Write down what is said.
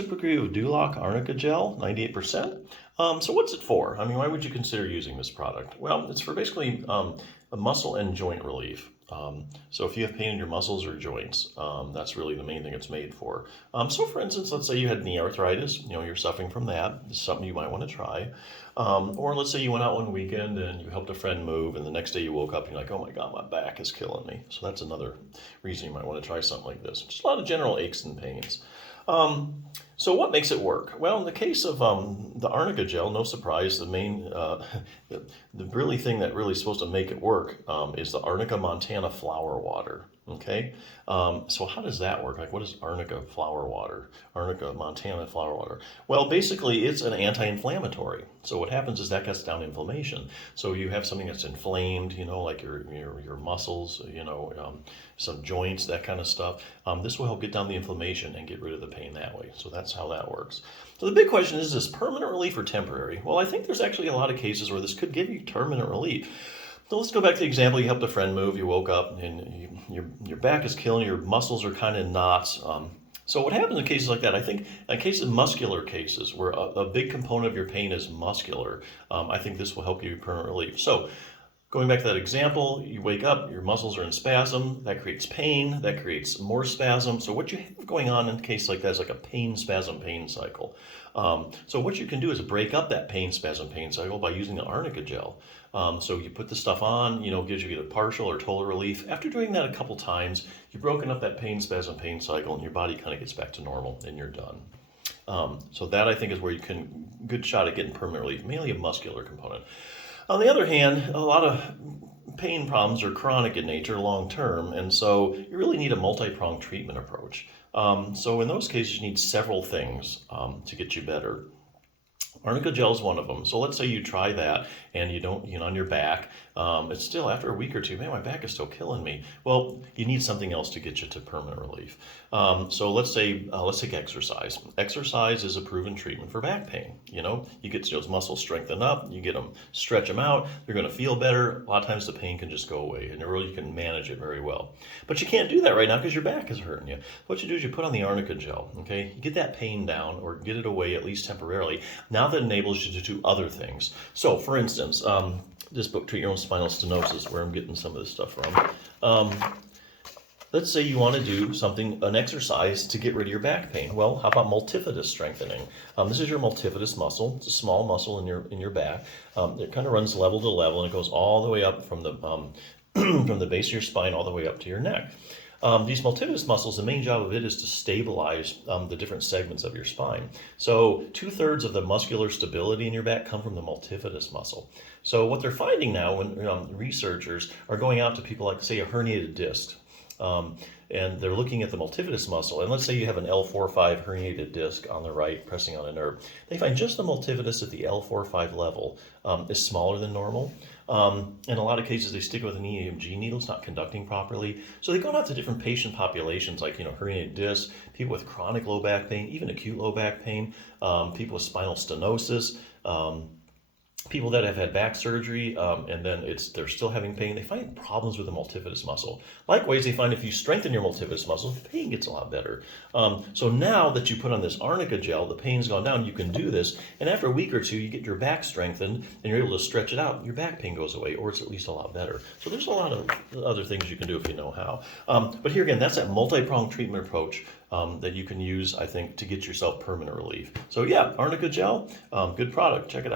super review of Dulàc Arnica Gel, 98%. So what's it for? I mean, why would you consider using this product? Well, it's for basically a muscle and joint relief. So if you have pain in your muscles or joints, that's really the main thing it's made for. So for instance, let's say you had knee arthritis, you're suffering from that. It's something you might want to try. Or let's say you went out one weekend and you helped a friend move, and the next day you woke up and you're like, oh my God, my back is killing me. So that's another reason you might want to try something like this. Just a lot of general aches and pains. So what makes it work? Well, in the case of the Arnica Gel, no surprise, the main, the really thing that really is supposed to make it work is the Arnica Montana flower water. Okay, so how does that work? Like, what is Arnica flower water? Arnica Montana flower water? Well, basically, it's an anti-inflammatory. So what happens is that cuts down inflammation. So you have something that's inflamed, like your muscles, some joints, that kind of stuff. This will help get down the inflammation and get rid of the pain that way. So that's how that works. So the big question is this permanent relief or temporary? Well, I think there's actually a lot of cases where this could give you permanent relief. So let's go back to the example. You helped a friend move, you woke up and your back is killing, your muscles are kind of in knots. So what happens in cases like that, I think in cases, muscular cases, where a big component of your pain is muscular, I think this will help you permanent relief. So going back to that example, you wake up, your muscles are in spasm, that creates pain, that creates more spasm. So what you have going on in a case like that is like a pain spasm pain cycle. So what you can do is break up that pain spasm pain cycle by using the Arnica Gel. So you put the stuff on, gives you either partial or total relief. After doing that a couple times, you've broken up that pain spasm pain cycle and your body kind of gets back to normal and you're done. So that I think is where you can, good shot at getting permanent relief, mainly a muscular component. On the other hand, a lot of pain problems are chronic in nature, long-term, and so you really need a multi-pronged treatment approach. So in those cases, you need several things to get you better. Arnica Gel is one of them. So let's say you try that and you don't, on your back, it's still after a week or two, man, my back is still killing me. Well, you need something else to get you to permanent relief. So let's take exercise. Exercise is a proven treatment for back pain. You get those muscles strengthened up, you get them, stretch them out, you're going to feel better. A lot of times the pain can just go away and you can manage it very well. But you can't do that right now because your back is hurting you. What you do is you put on the Arnica Gel, okay? You get that pain down or get it away at least temporarily. Now that enables you to do other things. So for instance, this book, Treat Your Own Spinal Stenosis, where I'm getting some of this stuff from. Let's say you want to do an exercise to get rid of your back pain. Well, how about multifidus strengthening? This is your multifidus muscle. It's a small muscle in your back. It kind of runs level to level, and it goes all the way up from the from the base of your spine all the way up to your neck. These multifidus muscles, the main job of it is to stabilize the different segments of your spine. So 2/3 of the muscular stability in your back come from the multifidus muscle. So what they're finding now when researchers are going out to people like, say, a herniated disc, and they're looking at the multifidus muscle, and let's say you have an L4-5 herniated disc on the right pressing on a nerve. They find just the multifidus at the L4-5 level is smaller than normal. In a lot of cases, they stick with an EMG needle. It's not conducting properly. So they go out to different patient populations like, herniated disc, people with chronic low back pain, even acute low back pain, people with spinal stenosis, people that have had back surgery and then they're still having pain. They find problems with the multifidus muscle. Likewise, they find if you strengthen your multifidus muscle, the pain gets a lot better. So now that you put on this Arnica Gel, the pain's gone down, you can do this, and after a week or two, you get your back strengthened and you're able to stretch it out, your back pain goes away, or it's at least a lot better. So there's a lot of other things you can do if you know how. But here again, that's that multi-pronged treatment approach that you can use, I think, to get yourself permanent relief. So yeah, Arnica Gel, good product. Check it out.